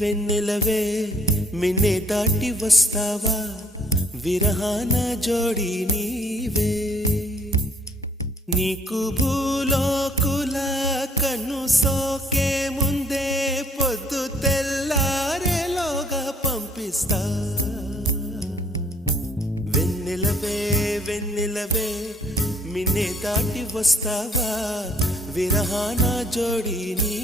వెన్నెలవే మిన్నే దాటి వస్తావా విరహాన జోడి నీవే నీకు భూలోకుల కన్ను సోకే ముందే పొద్దు తెల్లారేలోగా పంపిస్తా వెన్నెలవే వెన్నెలవే మిన్నే దాటి వస్తావా విరహాన జోడి నీ